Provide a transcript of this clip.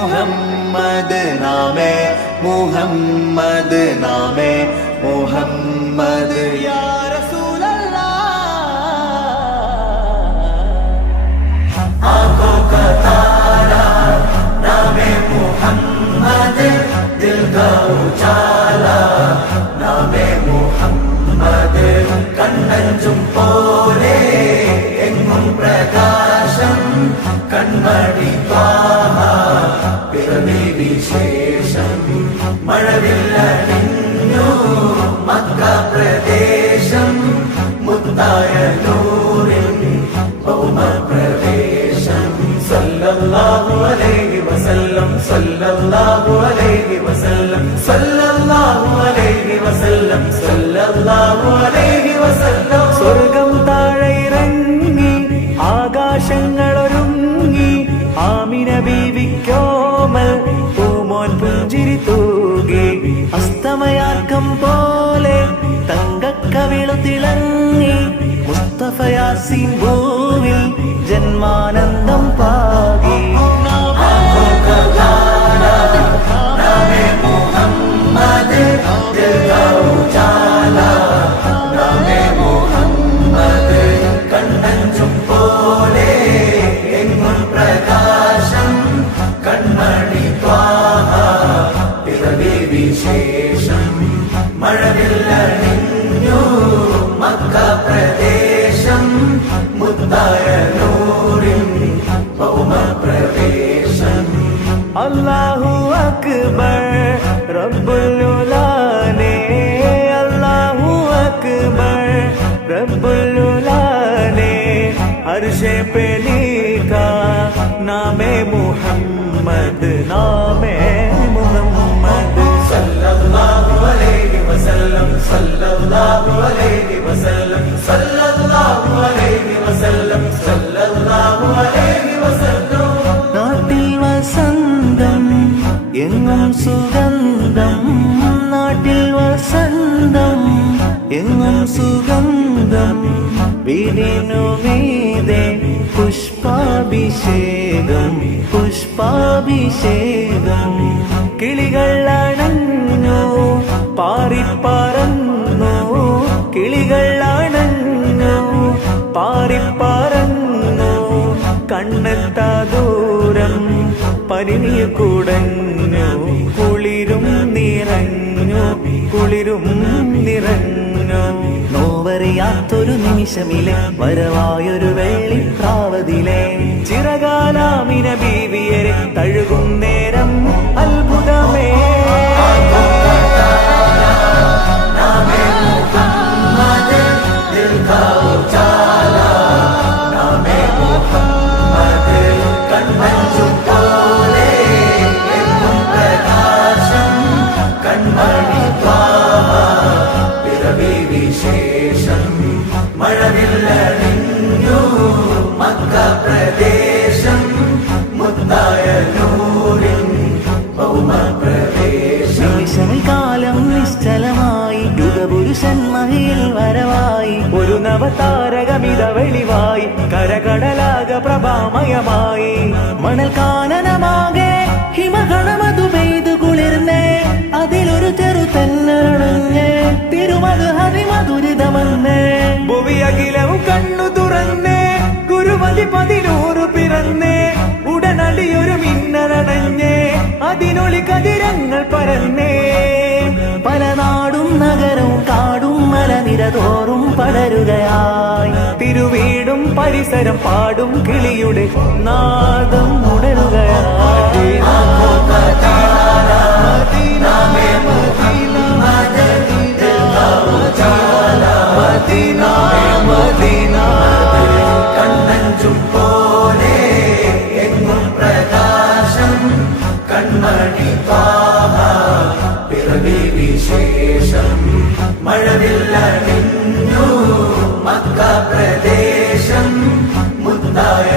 മുഹമ്മദ് നാമേ മുഹമ്മദ് നാമേ മുഹമ്മദ് യാ റസൂലല്ലാ കണ്ണഞ്ചും പോലെ എങ്ങും പ്രകാശം കൺമണി പാഹ പിറവി മഴവില്ല മഴവില്ലണിഞ്ഞു മക്ക പ്രദേശം മുത്തായ നൂറിൻ ഭൗമ പ്രവേശം സല്ലല്ലാഹു അലൈഹി വസല്ലം സല്ലല്ലാഹു അലൈഹി വസല്ലം സല്ലല്ലാഹു അലൈഹി വസല്ലം സല്ലല്ലാഹു അലൈഹി വസല്ലം. തിളങ്ങി മുസ്തഫയാസിൻ ഭൂവിൽ ജന്മാനന്ദം പാകി. സമുദായ നൂറിൽ ഭൗമപ്രവേശം അല്ലാഹു അക്ബർ റബ്ബുലുലാനെ അല്ലാഹു അക്ബർ റബ്ബുലുലാനെ അർഷെ പെലിക നാമേ മുഹമ്മദ് നാമേ മുഹമ്മദ് സല്ലല്ലാഹു അലൈഹി വസല്ലം സല്ലല്ലാഹു അലൈഹി വസല്ലം സല്ല എങ്ങും സുഗന്ധം നാട്ടിൽ വസന്തം. എങ്ങും സുഗന്ധം വീടിനുമീതെ പുഷ്പാഭിഷേകം പുഷ്പാഭിഷേകം. കിളികൾ അണഞ്ഞു പാറിപ്പറന്നു. കിളികൾ അണഞ്ഞു പാറിപ്പറന്നു. കണ്ണെത്താ ദൂരം പരിണിയ കുടഞ്ഞു. കുളിരും നിറഞ്ഞു നോവറിയാത്തൊരു നിമിഷമിലെ വരവായൊരു വെള്ളിപ്രാവതിലെ ചിറകാലാമിന ബീവിയരെ തഴുകും ഒരു നവതാരകമിത വെളിവായി കരകടലാക പ്രഭാമയമായി. മണൽ കാനനമാകെ ഹിമഗണമതു പെയ്തു കുളിർന്നേ അതിലൊരു ചെറു തെന്നരണഞ്ഞ് തിരുമത് ഭുവി അഖിലവും കണ്ണു തുറന്നേ ഗുരുമതി പതിനൂറ് പിറന്നേ ഉടനടിയൊരു മിന്നലടഞ്ഞേ അതിനൊളി കതിരങ്ങൾ പരന്നേ. പല മലനിരതോറും പടരുകയായി. തിരുവീടും പരിസരം പാടും കിളിയുടെ നാദം ഉണരുകയായി പിറവി മഴവില്ല നിന്നു മക്ക പ്രദേശം. മുത്തായ